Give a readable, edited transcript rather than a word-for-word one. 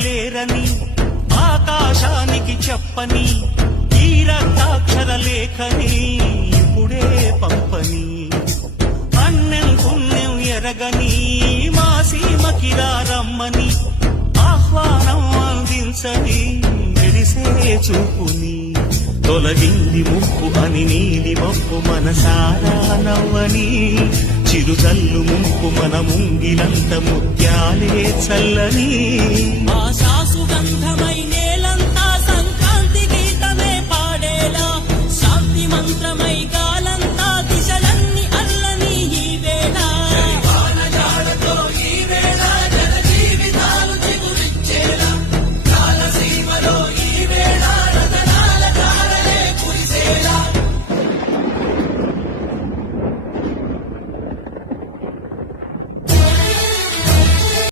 చేరలేరని ఆకాశానికి చెప్పని ఈ రక్తాక్షర లేఖని ఇప్పుడే పంపని అన్నం పుణ్యం ఎరగని మా సీమకిరా రమ్మని ఆహ్వానం అందించని మెరిసే చూపుని తొలగింది ముప్పు అని నీలి మప్పు మనసారా నవ్వని చిరుజల్లు ముంపు మన ముంగిలంత ముత్యాలే చల్లని ఆశా సుగంధమై నేల